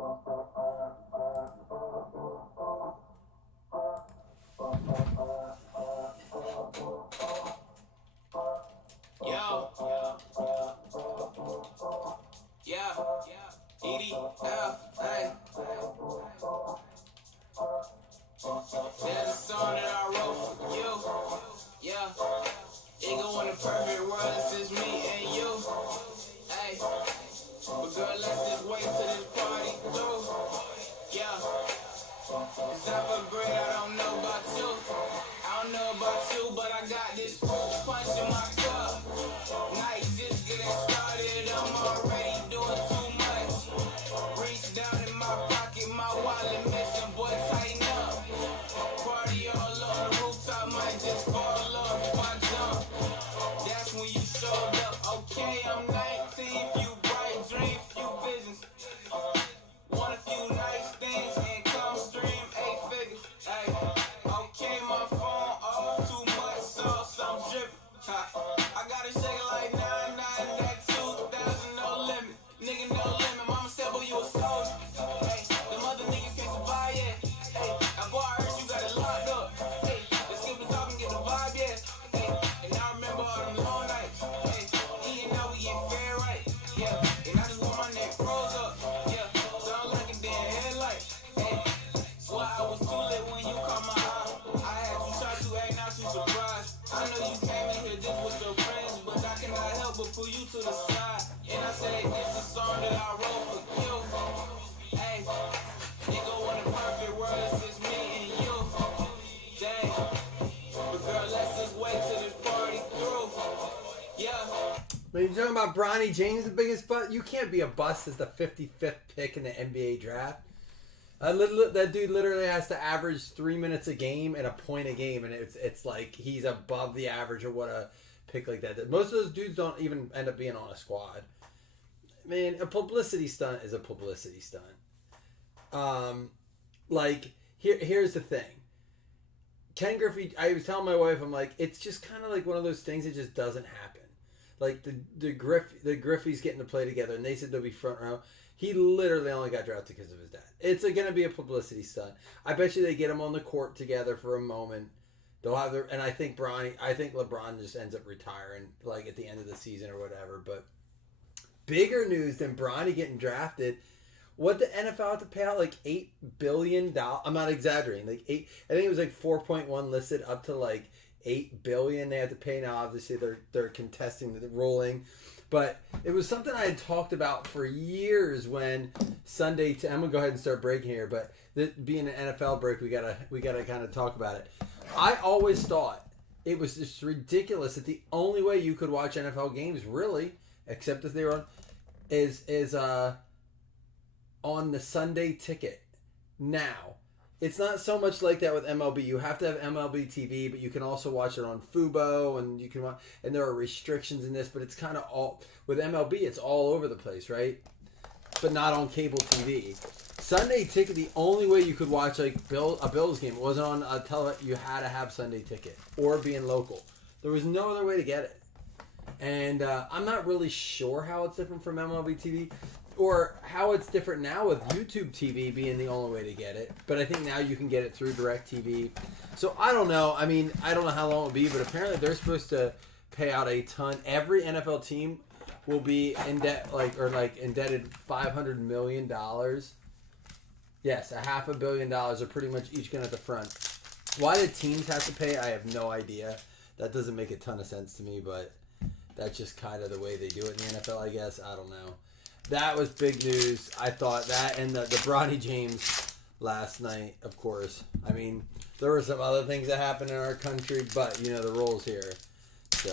Yo, yeah, EDF, hey. There's a song that I wrote for you, yeah. It go in the perfect world, it's just me and you, hey. But girl, let's just wait till this party through, yeah. It's time for bread, I don't know about you. I don't know about you, but I got this punch in my cup. Night just getting started, I'm already doing too much. Reach down in my pocket, my wallet missing, boy, tighten up. Party all on the rooftop, might just fall off if I jump. That's when you showed up. Okay, I'm 19, few bright dreams, few visions. Want a few nice things and come stream 8 figures. Ay, okay, my phone off, too much sauce, I'm dripping. I gotta shake it like 99, that 2000, no limit. Nigga, no limit. Mama said, boy, you a soldier. Hey, them other niggas can't survive yet. Hey, I boy, I heard you got it locked up. Hey, let's skip the talk and get the vibe, yeah. Hey, and I remember all them long nights. Hey, even though we ain't fair right. Yeah, and I just want my neck froze up. Yeah, sound like a damn headlight. Hey, swear I was too lit when you caught my eye. I had you try to act, not too surprised. I know you came in here just with your friends, but I cannot help but pull you to the side. And I say, it's a song that I wrote for you. Hey, it go in the perfect world, it's just me and you. Dang, but girl, let's just wait till this party through. Yeah. When you're talking about Bronny James, the biggest bust, you can't be a bust as the 55th pick in the NBA draft. That dude literally has to average 3 minutes a game and a point a game, and it's like he's above the average of what a pick like that does. Most of those dudes don't even end up being on a squad. Man, a publicity stunt is a publicity stunt. Here's the thing. Ken Griffey, I was telling my wife, I'm like, it's just kind of like one of those things that just doesn't happen. Like the Griffeys getting to play together, and they said they'll be front row. He literally only got drafted because of his dad. It's going to be a publicity stunt. I bet you they get them on the court together for a moment. They'll have their, and I think LeBron just ends up retiring like at the end of the season or whatever. But bigger news than Bronny getting drafted. What the NFL had to pay out like $8 billion. I'm not exaggerating. Like I think it was like 4.1 listed up to like $8 billion. They had to pay now. Obviously, they're contesting the ruling. But it was something I had talked about for years when I'm gonna go ahead and start breaking here, but being an NFL break, we gotta kind of talk about it. I always thought it was just ridiculous that the only way you could watch NFL games, really, except if they were on, is on the Sunday ticket. Now, it's not so much like that with MLB. You have to have MLB TV, but you can also watch it on Fubo, and you can watch, and there are restrictions in this, but it's kind of all with MLB. It's all over the place, right? But not on cable TV. Sunday ticket. The only way you could watch like a Bills game, it wasn't on a television. You had to have Sunday ticket or being local. There was no other way to get it. And I'm not really sure how it's different from MLB TV. Or how it's different now with YouTube TV being the only way to get it. But I think now you can get it through DirecTV. So I don't know. I mean, I don't know how long it'll be, but apparently they're supposed to pay out a ton. Every NFL team will be in debt, indebted $500 million. Yes, $500 million. They're pretty much each going at the front. Why the teams have to pay, I have no idea. That doesn't make a ton of sense to me, but that's just kind of the way they do it in the NFL, I guess. I don't know. That was big news. I thought that, and the Bronny James last night, of course. I mean, there were some other things that happened in our country, but, you know, the rules here. So,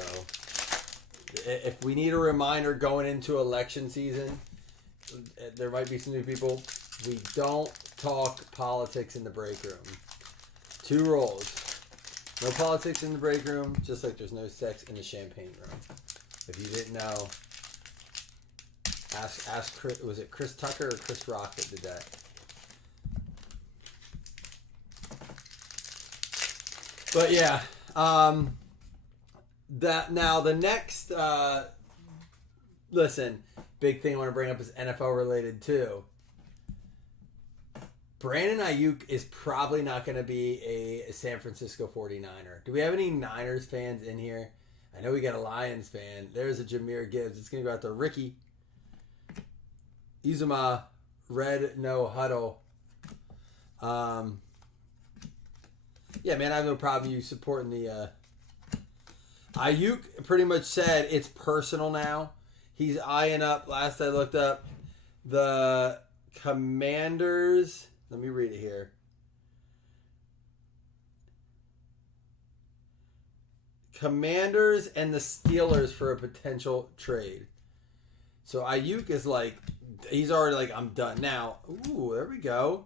if we need a reminder going into election season, there might be some new people. We don't talk politics in the break room. 2 rules. No politics in the break room, just like there's no sex in the champagne room. If you didn't know... Ask Chris, was it Chris Tucker or Chris Rock that did that? But yeah, that now the next listen, big thing I want to bring up is NFL related too. Brandon Ayuk is probably not going to be a San Francisco 49er. Do we have any Niners fans in here? I know we got a Lions fan. There's a Jahmyr Gibbs. It's going to go out to Ricky. Izuma, Red No Huddle. Yeah, man, I have no problem you supporting the... Ayuk pretty much said it's personal now. He's eyeing up, last I looked up, the Commanders. Let me read it here. Commanders and the Steelers for a potential trade. So Ayuk is like, he's already like, I'm done. Now, ooh, there we go.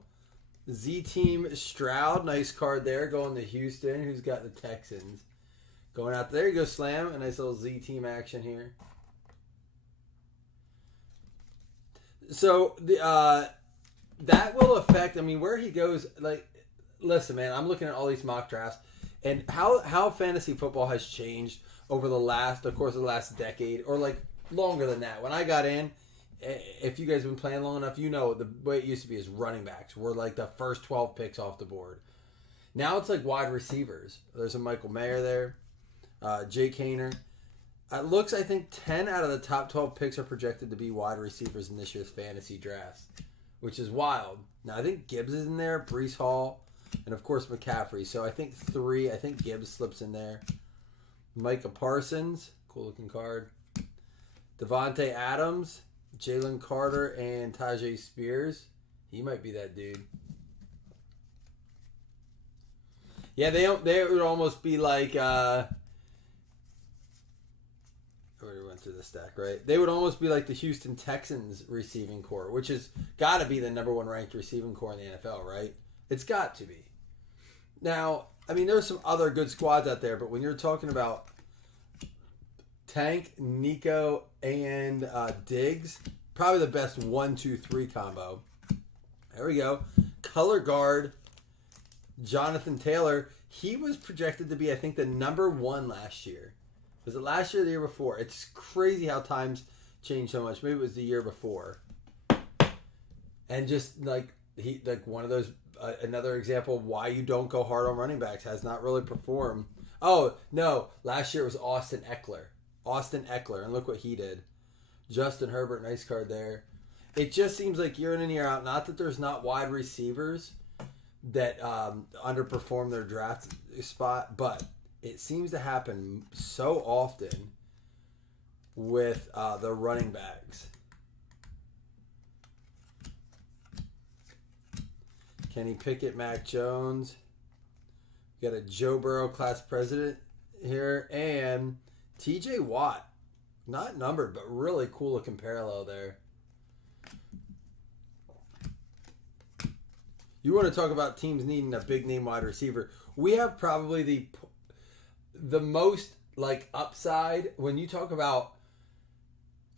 Z-Team Stroud, nice card there, going to Houston, who's got the Texans. Going out there, you go, Slam. A nice little Z-Team action here. So, that will affect, I mean, where he goes, like, listen, man, I'm looking at all these mock drafts, and how fantasy football has changed over the course of the last decade, or, like, longer than that. When I got in, if you guys have been playing long enough, you know the way it used to be is running backs were, like, the first 12 picks off the board. Now it's, like, wide receivers. There's a Michael Mayer there. Jake Hayner. It looks, I think, 10 out of the top 12 picks are projected to be wide receivers in this year's fantasy drafts, which is wild. Now, I think Gibbs is in there, Breece Hall, and, of course, McCaffrey. So I think Gibbs slips in there. Micah Parsons, cool-looking card. Devontae Adams, Jalen Carter, and Tajay Spears. He might be that dude. Yeah, they would almost be like... We went through the stack, right? They would almost be like the Houston Texans receiving core, which has got to be the number one ranked receiving core in the NFL, right? It's got to be. Now, I mean, there's some other good squads out there, but when you're talking about Tank, Nico, and Diggs, probably the best 1-2-3 combo. There we go. Color guard, Jonathan Taylor. He was projected to be, I think, the number one last year. Was it last year or the year before? It's crazy how times change so much. Maybe it was the year before. And just like one of those, another example of why you don't go hard on running backs, has not really performed. Oh, no. Last year it was Austin Eckler. And look what he did. Justin Herbert, nice card there. It just seems like year in and year out, not that there's not wide receivers that underperform their draft spot, but it seems to happen so often with the running backs. Kenny Pickett, Mac Jones. We got a Joe Burrow class president here. And TJ Watt. Not numbered, but really cool looking parallel there. You want to talk about teams needing a big name wide receiver. We have probably the most like upside when you talk about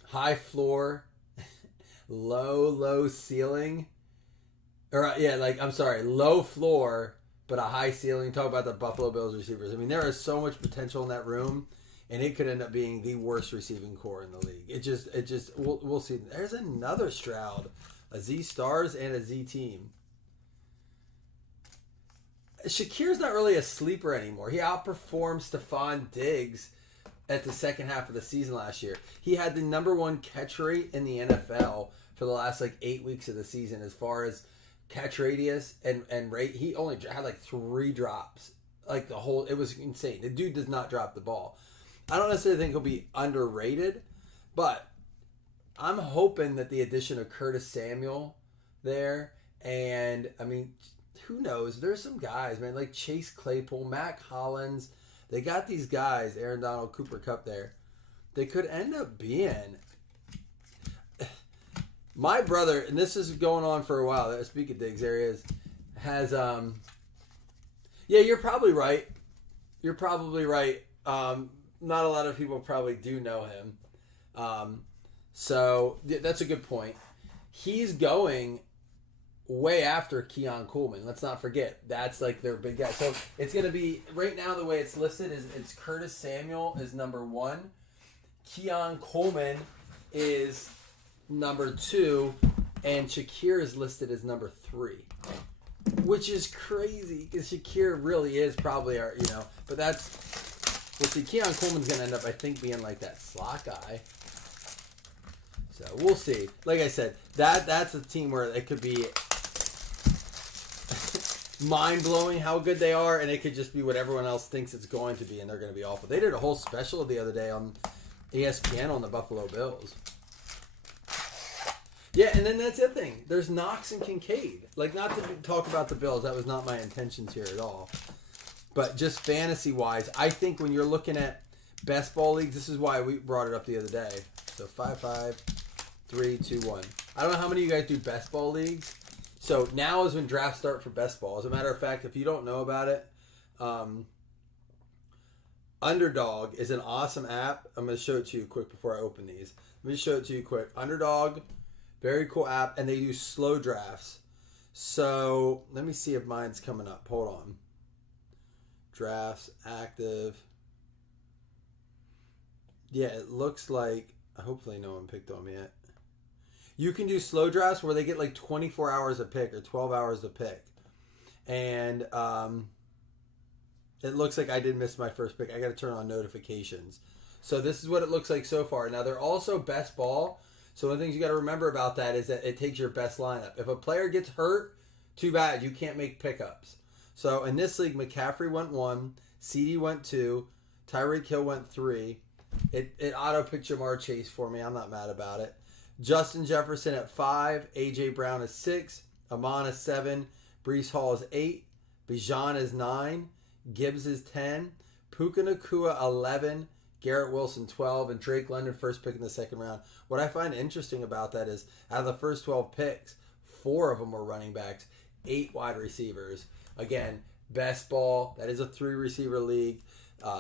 high floor, low ceiling, or low floor but a high ceiling. Talk about the Buffalo Bills receivers. I mean, there is so much potential in that room, and it could end up being the worst receiving core in the league. It just we'll see. There's another Stroud, a Z Stars and a Z Team. Shakir's not really a sleeper anymore. He outperformed Stephon Diggs at the second half of the season last year. He had the number one catch rate in the NFL for the last 8 weeks of the season as far as catch radius and rate. He only had 3 drops. It was insane. The dude does not drop the ball. I don't necessarily think he'll be underrated, but I'm hoping that the addition of Curtis Samuel there, and I mean, who knows? There's some guys, man, like Chase Claypool, Mac Hollins. They got these guys, Aaron Donald, Cooper Kupp there. They could end up being. My brother, and this is going on for a while. Speaking of Diggs areas, has yeah, you're probably right. You're probably right. Not a lot of people probably do know him. So that's a good point. He's going way after Keon Coleman. Let's not forget. That's their big guy. So it's going to be, right now the way it's listed is it's Curtis Samuel is number 1. Keon Coleman is number 2. And Shakir is listed as number 3. which is crazy because Shakir really is probably our, but that's, we'll see. Keon Coleman's going to end up, I think, being like that slot guy. So we'll see. Like I said, that's a team where it could be mind-blowing how good they are, and it could just be what everyone else thinks it's going to be, and they're going to be awful. They did a whole special the other day on ESPN on the Buffalo Bills. Yeah, and then that's the other thing. There's Knox and Kincaid. Like, not to talk about the Bills. That was not my intentions here at all. But just fantasy-wise, I think when you're looking at best ball leagues, this is why we brought it up the other day. So 5, 5, 3, 2, 1. I don't know how many of you guys do best ball leagues. So now is when drafts start for best ball. As a matter of fact, if you don't know about it, Underdog is an awesome app. I'm going to show it to you quick before I open these. Let me show it to you quick. Underdog, very cool app, and they do slow drafts. So let me see if mine's coming up. Hold on. Drafts, active. Yeah, it looks like, hopefully no one picked on me yet. You can do slow drafts where they get like 24 hours a pick or 12 hours to pick. And it looks like I did miss my first pick. I got to turn on notifications. So this is what it looks like so far. Now, they're also best ball. So one of the things you got to remember about that is that it takes your best lineup. If a player gets hurt, too bad. You can't make pickups. So in this league, McCaffrey went 1. CD went 2. Tyreek Hill went 3. It auto-picked Jamar Chase for me. I'm not mad about it. Justin Jefferson at 5. A.J. Brown is 6. Amon is 7. Breece Hall is 8. Bijan is 9. Gibbs is 10. Puka Nacua 11. Garrett Wilson 12. And Drake London first pick in the second round. What I find interesting about that is out of the first 12 picks, 4 of them were running backs, 8 wide receivers. Again, best ball. That is a 3-receiver league.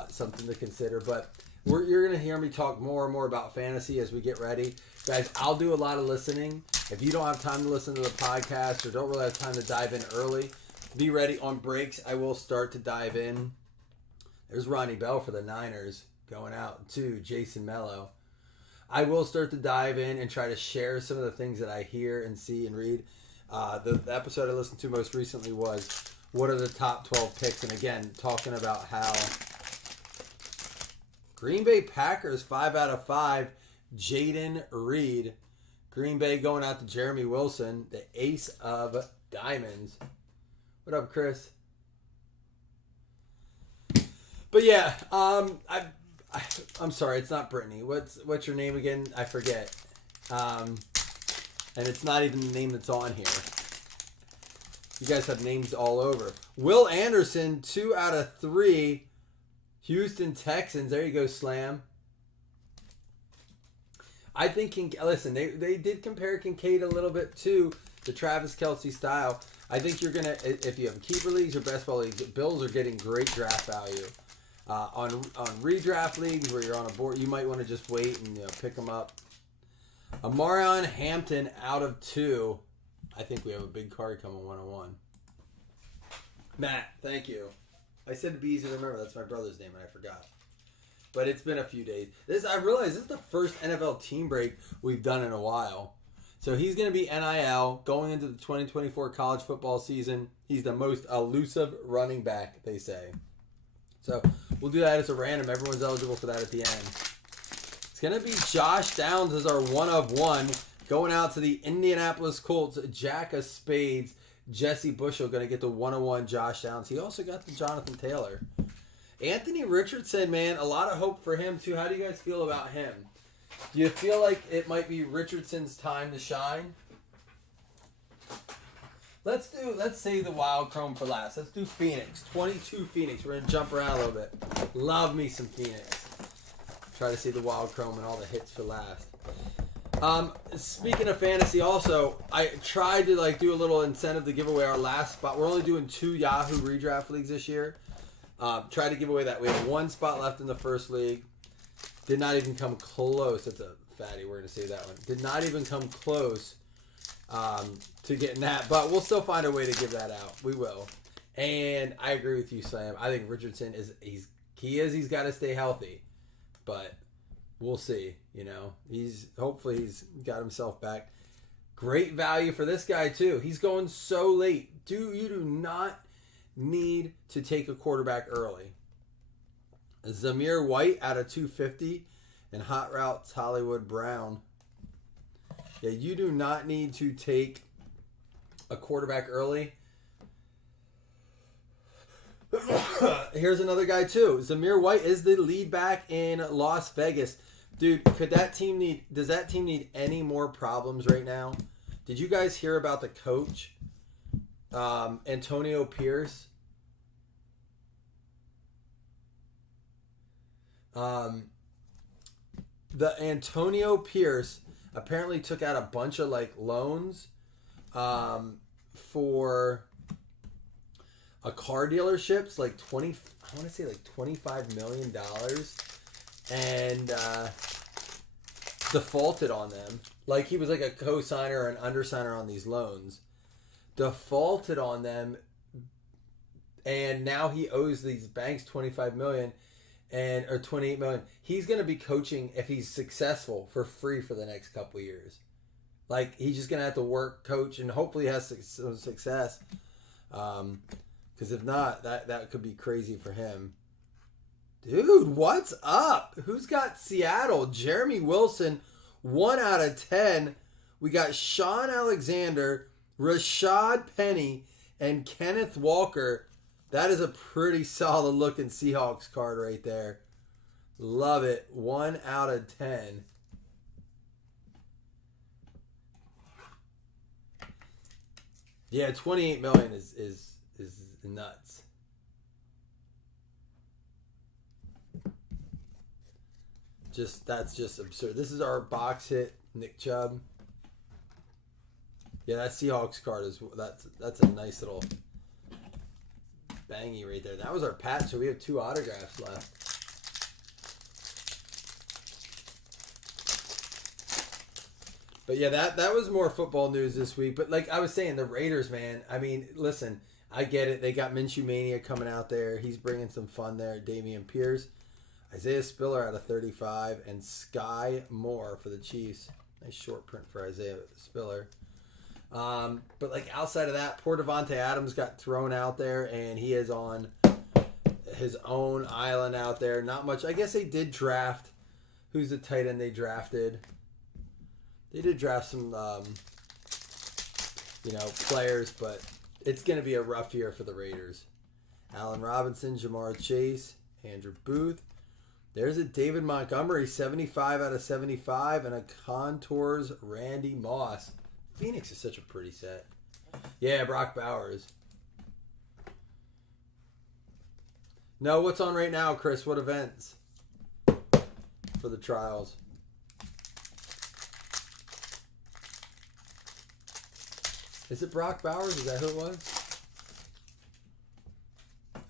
Something to consider. But you're going to hear me talk more and more about fantasy as we get ready. Guys, I'll do a lot of listening. If you don't have time to listen to the podcast or don't really have time to dive in early, be ready on breaks. I will start to dive in. There's Ronnie Bell for the Niners going out to Jason Mello. I will start to dive in and try to share some of the things that I hear and see and read. The episode I listened to most recently was what are the top 12 picks? And again, talking about how Green Bay Packers 5 out of 5. Jaden Reed. Green Bay going out to Jeremy Wilson, the ace of diamonds. What up, Chris? But yeah, I'm sorry, it's not Brittany. What's your name again? I forget. And it's not even the name that's on here. You guys have names all over. Will Anderson, 2 out of 3. Houston Texans. There you go, Slam. I think, listen, they did compare Kincaid a little bit to the Travis Kelce style. I think you're going to, if you have keeper leagues or best ball leagues, Bills are getting great draft value. On redraft leagues where you're on a board, you might want to just wait and pick them up. Amarion Hampton out of 2. I think we have a big card coming 101. Matt, thank you. I said it'd be easy to remember. That's my brother's name, and I forgot. But it's been a few days. I realize this is the first NFL team break we've done in a while. So he's going to be NIL going into the 2024 college football season. He's the most elusive running back, they say. So we'll do that as a random. Everyone's eligible for that at the end. It's going to be Josh Downs as our 1 of 1. Going out to the Indianapolis Colts. Jack of Spades. Jesse Bushel going to get the 101 Josh Downs. He also got the Jonathan Taylor. Anthony Richardson, man, a lot of hope for him too. How do you guys feel about him? Do you feel like it might be Richardson's time to shine? Let's save the Wild Chrome for last. Let's do Phoenix. 22 Phoenix. We're gonna jump around a little bit. Love me some Phoenix. Try to save the Wild Chrome and all the hits for last. Speaking of fantasy, also I tried to do a little incentive to give away our last spot. We're only doing 2 Yahoo redraft leagues this year. Try to give away that. We have 1 spot left in the first league. Did not even come close. That's a fatty. We're going to say that one. Did not even come close to getting that. But we'll still find a way to give that out. We will. And I agree with you, Sam. I think Richardson he's got to stay healthy. But we'll see. Hopefully he's got himself back. Great value for this guy too. He's going so late. You do not need to take a quarterback early. Zamir White out of 250 and Hot Routes Hollywood Brown. Yeah, you do not need to take a quarterback early. Here's another guy too. Zamir White is the lead back in Las Vegas. Dude, does that team need any more problems right now? Did you guys hear about the coach, Antonio Pierce? The Antonio Pierce apparently took out a bunch of like loans for a car dealerships, like I want to say like $25 million, and defaulted on them. Like he was like a co-signer or an undersigner on these loans. Defaulted on them, and now he owes these banks $25 million or $28 million. He's going to be coaching, if he's successful, for free for the next couple of years. Like he's just going to have to work, coach, and hopefully has some success. Because if not, that could be crazy for him. Dude, what's up? Who's got Seattle? Jeremy Wilson, 1 out of 10. We got Sean Alexander, Rashad Penny, and Kenneth Walker. That is a pretty solid looking Seahawks card right there. Love it. 1 out of 10. Yeah, $28 million is nuts. That's just absurd. This is our box hit, Nick Chubb. Yeah, that Seahawks card that's a nice little bangy right there. That was our patch, so we have 2 autographs left. But yeah, that was more football news this week. But like I was saying, the Raiders, man. I mean, listen, I get it. They got Minshew Mania coming out there. He's bringing some fun there. Dameon Pierce. Isaiah Spiller out of 35. And Sky Moore for the Chiefs. Nice short print for Isaiah Spiller. But like outside of that, poor Devontae Adams got thrown out there. And he is on his own island out there. Not much. I guess they did draft. Who's the tight end they drafted? They did draft some, players, but it's going to be a rough year for the Raiders. Allen Robinson, Jamar Chase, Andrew Booth. There's a David Montgomery, 75 out of 75, and a Contours Randy Moss. Phoenix is such a pretty set. Yeah, Brock Bowers. No, what's on right now, Chris? What events for the trials? Is it Brock Bowers? Is that who it was?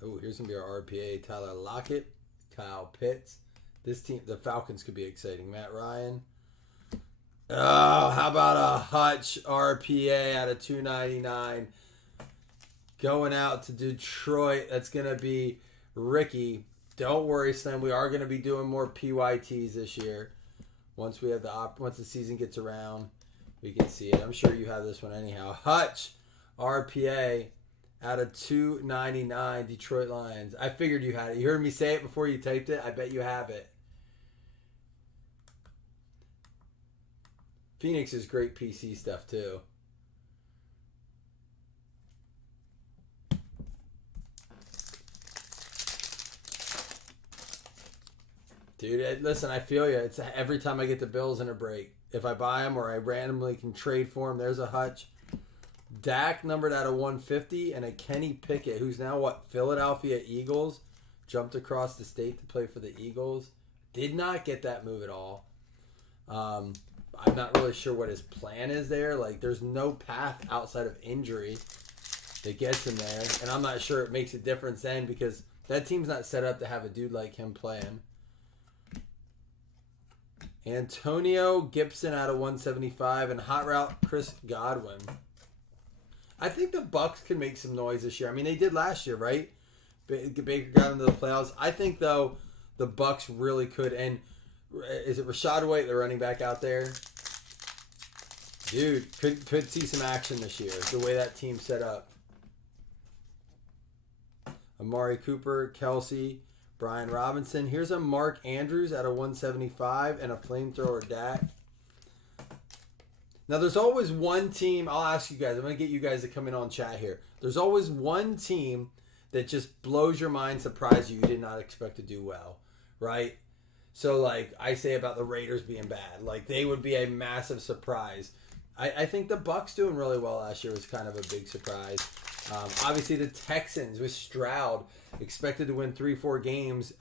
Oh, here's going to be our RPA. Tyler Lockett, Kyle Pitts. This team, the Falcons, could be exciting. Matt Ryan. Oh, how about a Hutch RPA out of 299 going out to Detroit? That's going to be Ricky. Don't worry, Slim. We are going to be doing more PYTs this year. Once we have once the season gets around, we can see it. I'm sure you have this one anyhow. Hutch RPA out of 299 Detroit Lions. I figured you had it. You heard me say it before you typed it. I bet you have it. Phoenix is great PC stuff too. Dude, listen, I feel you. It's every time I get the Bills in a break. If I buy them or I randomly can trade for them, there's a Hutch. Dak numbered out of 150 and a Kenny Pickett, who's now Philadelphia Eagles. Jumped across the state to play for the Eagles. Did not get that move at all. I'm not really sure what his plan is there. Like, there's no path outside of injury that gets him there. And I'm not sure it makes a difference then because that team's not set up to have a dude like him playing. Antonio Gibson out of 175 and hot route Chris Godwin. I think the Bucks can make some noise this year. I mean, they did last year, right? Baker got into the playoffs. I think, though, the Bucks really could. And is it Rashad White, the running back out there? Dude, could see some action this year. The way that team's set up. Amari Cooper, Kelsey, Brian Robinson. Here's a Mark Andrews at a 175 and a flamethrower Dak. Now, there's always one team. I'll ask you guys. I'm going to get you guys to come in on chat here. There's always one team that just blows your mind, surprises you. You did not expect to do well, right? So, like I say about the Raiders being bad, like they would be a massive surprise. I think the Bucs doing really well last year was kind of a big surprise. Obviously, the Texans with Stroud expected to win 3-4 games,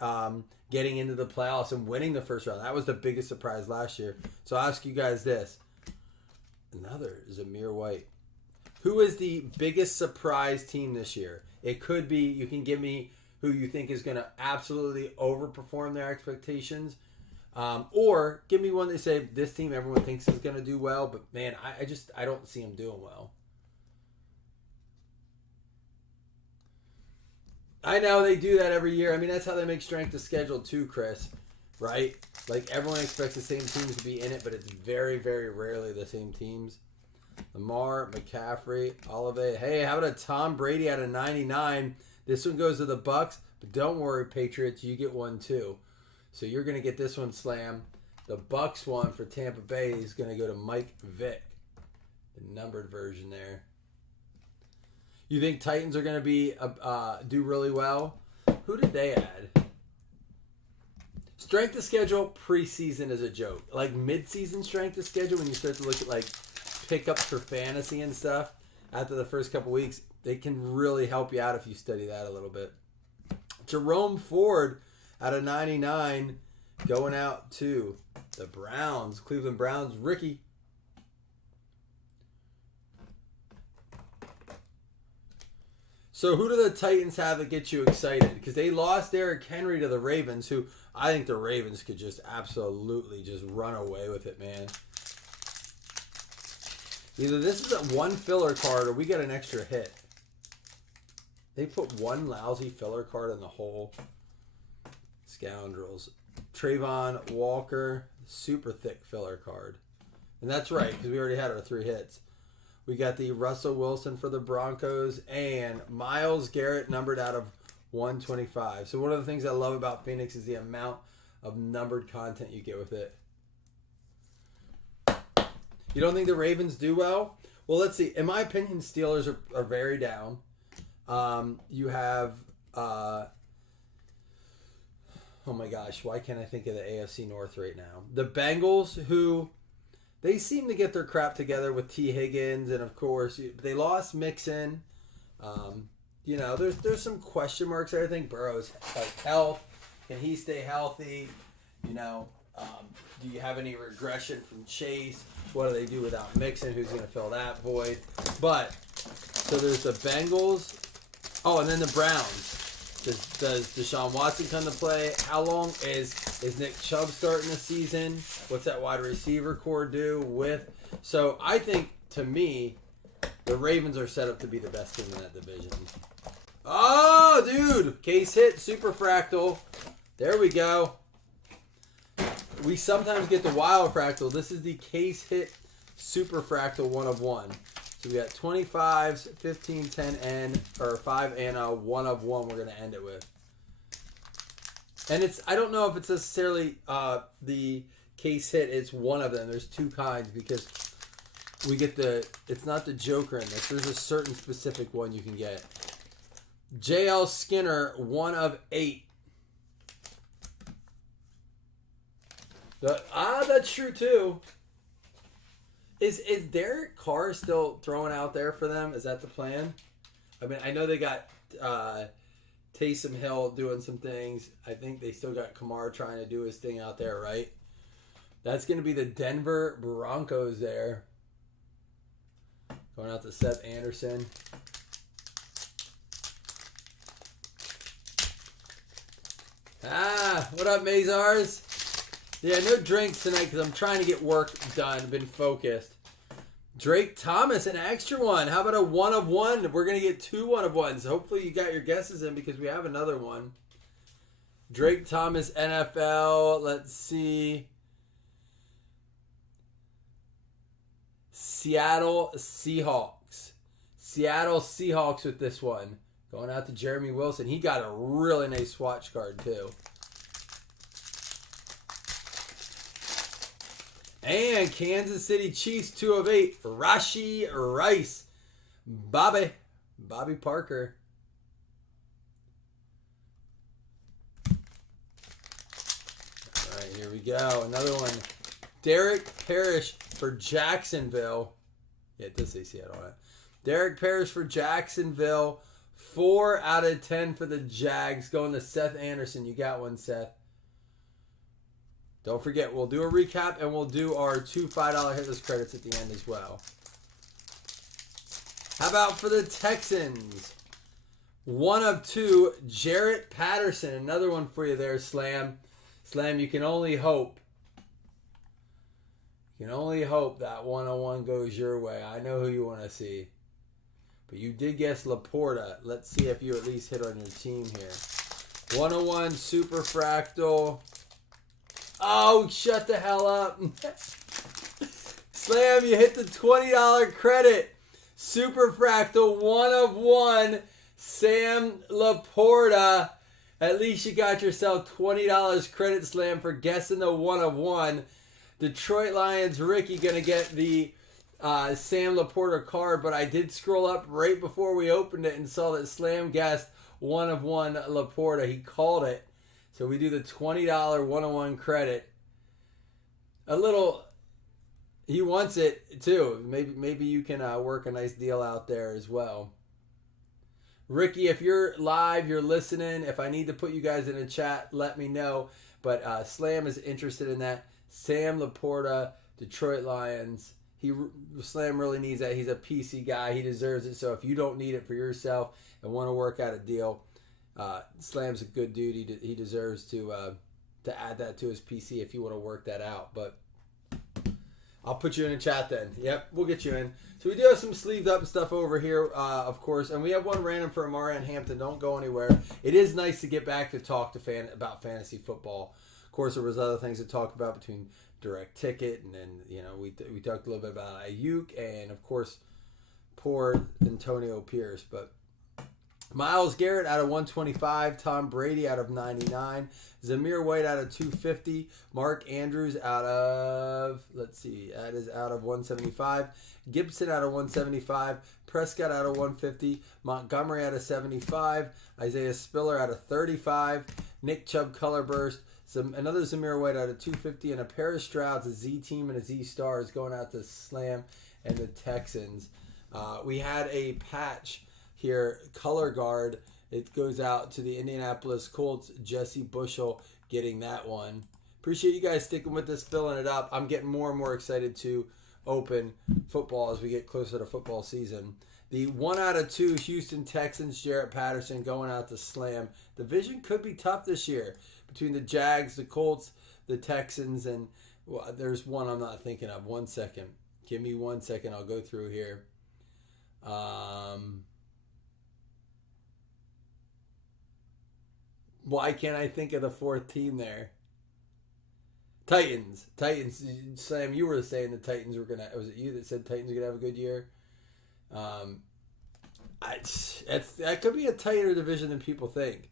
getting into the playoffs and winning the first round. That was the biggest surprise last year. So I'll ask you guys this. Another Zamir White. Who is the biggest surprise team this year? It could be, you can give me who you think is going to absolutely overperform their expectations. Or give me one that say this team everyone thinks is going to do well, but man, I don't see them doing well. I know they do that every year. I mean, that's how they make strength of schedule too, Chris. Right? Like everyone expects the same teams to be in it, but it's very, very rarely the same teams. Lamar, McCaffrey, Olave. Hey, how about a Tom Brady out of 99? This one goes to the Bucs, but don't worry, Patriots, you get one too. So you're going to get this one, Slam. The Bucs one for Tampa Bay is going to go to Mike Vick, the numbered version there. You think Titans are going to be do really well? Who did they add? Strength of schedule preseason is a joke. Like mid-season strength of schedule, when you start to look at like pickups for fantasy and stuff after the first couple weeks, they can really help you out if you study that a little bit. Jerome Ford out of 99 going out to the Browns, Cleveland Browns, Ricky. So who do the Titans have that gets you excited? Because they lost Derrick Henry to the Ravens, who I think the Ravens could just absolutely just run away with it, man. Either this is a one filler card or we get an extra hit. They put one lousy filler card in the hole. Scoundrels. Trayvon Walker, super thick filler card. And that's right, because we already had our 3 hits. We got the Russell Wilson for the Broncos and Myles Garrett numbered out of 125. So one of the things I love about Phoenix is the amount of numbered content you get with it. You don't think the Ravens do well? Well, let's see. In my opinion, Steelers are very down. You have... oh my gosh, why can't I think of the AFC North right now? The Bengals, who they seem to get their crap together with T. Higgins, and of course, they lost Mixon. You know, there's some question marks there. I think Burrow's health. Can he stay healthy? You know, do you have any regression from Chase? What do they do without Mixon? Who's going to fill that void? But, so there's the Bengals. Oh, and then the Browns. Does Deshaun Watson come to play? How long is Nick Chubb starting the season? What's that wide receiver core do with? So I think, to me, the Ravens are set up to be the best team in that division. Oh, dude! Case hit, super fractal. There we go. We sometimes get the wild fractal. This is the case hit super fractal 1 of 1. So we got 25s, 15, 10, and or 5 and a 1 of 1 we're going to end it with. And it's, I don't know if it's necessarily the case hit. It's one of them. There's 2 kinds because we get the, it's not the Joker in this. There's a certain specific one you can get. JL Skinner, 1 of 8. That's true too. Is Derek Carr still throwing out there for them? Is that the plan? I mean, I know they got Taysom Hill doing some things. I think they still got Kamara trying to do his thing out there, right? That's going to be the Denver Broncos there. Going out to Seth Anderson. What up, Mazars? Yeah, no drinks tonight because I'm trying to get work done. Been focused. Drake Thomas, an extra one. How about a 1 of 1? We're going to get 2 1 of 1s. Hopefully you got your guesses in because we have another one. Drake Thomas, NFL. Let's see. Seattle Seahawks. Seattle Seahawks with this one. Going out to Jeremy Wilson. He got a really nice swatch card, too. And Kansas City Chiefs 2 of 8. Rashee Rice. Bobby Parker. All right, here we go. Another one. Derek Parrish for Jacksonville. Yeah, it does say Seattle on it. Derek Parrish for Jacksonville. 4 out of 10 for the Jags. Going to Seth Anderson. You got one, Seth. Don't forget, we'll do a recap and we'll do our 2 $5 hitless credits at the end as well. How about for the Texans? 1 of 2, Jarrett Patterson. Another one for you there, Slam. Slam, you can only hope. You can only hope that 101 goes your way. I know who you want to see. But you did guess Laporta. Let's see if you at least hit on your team here. 101 Super Fractal. Oh, shut the hell up. Slam, you hit the $20 credit. Super Fractal, 1 of 1. Sam Laporta. At least you got yourself $20 credit, Slam, for guessing the 1 of 1. Detroit Lions Ricky going to get the Sam Laporta card, but I did scroll up right before we opened it and saw that Slam guessed 1 of 1 Laporta. He called it. So we do the $20 101 credit. A little, he wants it too. Maybe you can work a nice deal out there as well. Ricky, if you're live, you're listening. If I need to put you guys in a chat, let me know. But Slam is interested in that. Sam Laporta, Detroit Lions. Slam really needs that. He's a PC guy. He deserves it. So if you don't need it for yourself and want to work out a deal, Slam's a good dude. He deserves to add that to his PC if you want to work that out. But I'll put you in a chat then. Yep, we'll get you in. So we do have some sleeved up stuff over here, of course, and we have one random for Amara and Hampton. Don't go anywhere. It is nice to get back to talk to about fantasy football. Of course, there was other things to talk about between Direct Ticket, and then we talked a little bit about Ayuk, and of course, poor Antonio Pierce, but. Myles Garrett out of 125. Tom Brady out of 99. Zamir White out of 250. Mark Andrews out of, that is out of 175. Gibson out of 175. Prescott out of 150. Montgomery out of 75. Isaiah Spiller out of 35. Nick Chubb color burst. Another Zamir White out of 250. And a pair of Strouds, a Z team and a Z stars going out to Slam and the Texans. We had a patch here, color guard. It goes out to the Indianapolis Colts. Jesse Bushel getting that one. Appreciate you guys sticking with us, filling it up. I'm getting more and more excited to open football as we get closer to football season. The 1 out of 2 Houston Texans, Jarrett Patterson going out to Slam. The division could be tough this year between the Jags, the Colts, the Texans, and there's one I'm not thinking of. 1 second. Give me 1 second. I'll go through here. Why can't I think of the 4th team there? Titans. Sam, you were saying the Titans were gonna. Was it you that said Titans are gonna have a good year? That could be a tighter division than people think.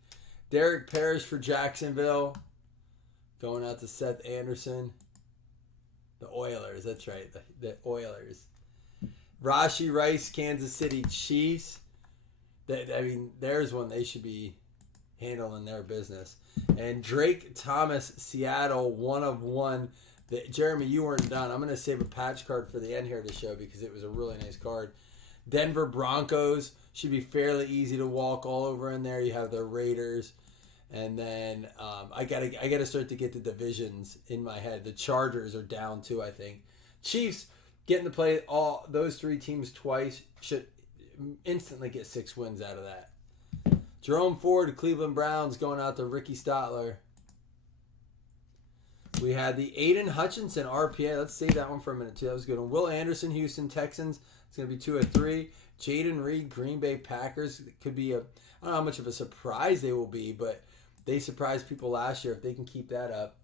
Derek Parrish for Jacksonville, going out to Seth Anderson. The Oilers. That's right. The Oilers. Rashee Rice, Kansas City Chiefs. There's one they should be handling their business. And Drake Thomas, Seattle, 1 of 1. Jeremy, you weren't done. I'm going to save a patch card for the end here to show because it was a really nice card. Denver Broncos should be fairly easy to walk all over in there. You have the Raiders. And then I gotta start to get the divisions in my head. The Chargers are down too, I think. Chiefs getting to play all those 3 teams twice should instantly get 6 wins out of that. Jerome Ford, Cleveland Browns, going out to Ricky Stotler. We had the Aiden Hutchinson RPA. Let's save that one for a minute, too. That was a good one. Will Anderson, Houston Texans. It's going to be 2 of 3. Jaden Reed, Green Bay Packers. It could be I don't know how much of a surprise they will be, but they surprised people last year if they can keep that up.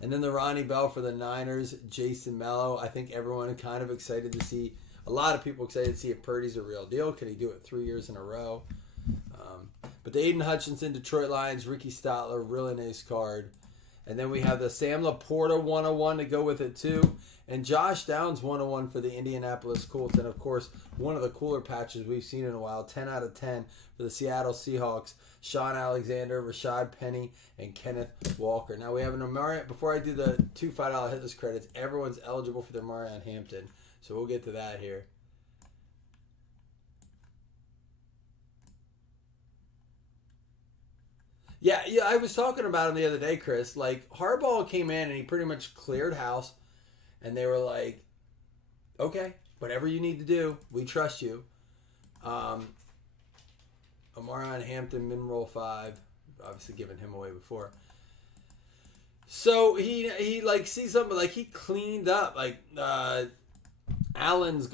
And then the Ronnie Bell for the Niners, Jason Mello. I think everyone kind of excited to see, a lot of people excited to see if Purdy's a real deal. Can he do it 3 years in a row? But the Aiden Hutchinson, Detroit Lions, Ricky Stotler, really nice card. And then we have the Sam Laporta 101 to go with it too. And Josh Downs 101 for the Indianapolis Colts. And of course, one of the cooler patches we've seen in a while, 10 out of 10 for the Seattle Seahawks. Sean Alexander, Rashad Penny, and Kenneth Walker. Now we have an Omarion. Before I do the two $5 hitless credits, everyone's eligible for the Omarion Hampton. So we'll get to that here. Yeah, I was talking about him the other day, Chris. Like, Harbaugh came in and he pretty much cleared house. And they were like, okay, whatever you need to do, we trust you. Omarion Hampton, min-roll 5. Obviously giving him away before. So he like sees something, like he cleaned up. Like, Keenan Allen's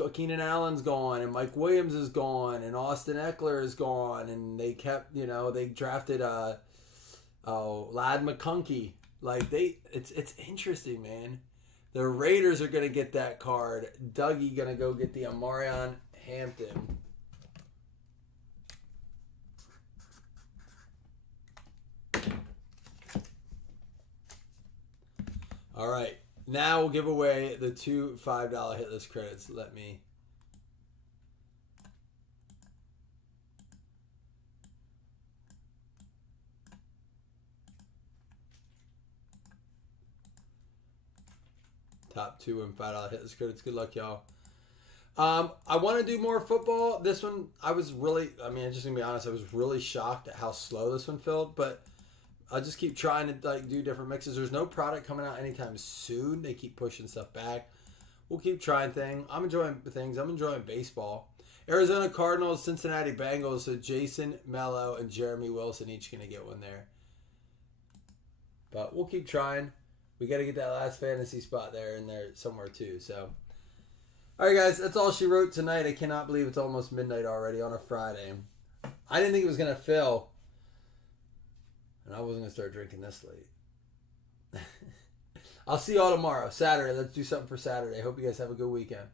gone, and Mike Williams is gone, and Austin Eckler is gone. And they kept, they drafted Lad McConkey. Like, it's interesting, man. The Raiders are going to get that card. Dougie going to go get the Omarion Hampton. All right. Now we'll give away the two $5 hitless credits. Let me... Top 2 and $5 hitless credits. Good luck, y'all. I want to do more football. This one, I'm just going to be honest, I was really shocked at how slow this one filled, but I'll just keep trying to do different mixes. There's no product coming out anytime soon. They keep pushing stuff back. We'll keep trying things. I'm enjoying things. I'm enjoying baseball. Arizona Cardinals, Cincinnati Bengals. So Jason Mello and Jeremy Wilson each going to get one there. But we'll keep trying. We got to get that last fantasy spot there in there somewhere too. So, all right, guys, that's all she wrote tonight. I cannot believe it's almost midnight already on a Friday. I didn't think it was going to fill. And I wasn't going to start drinking this late. I'll see y'all tomorrow, Saturday. Let's do something for Saturday. Hope you guys have a good weekend.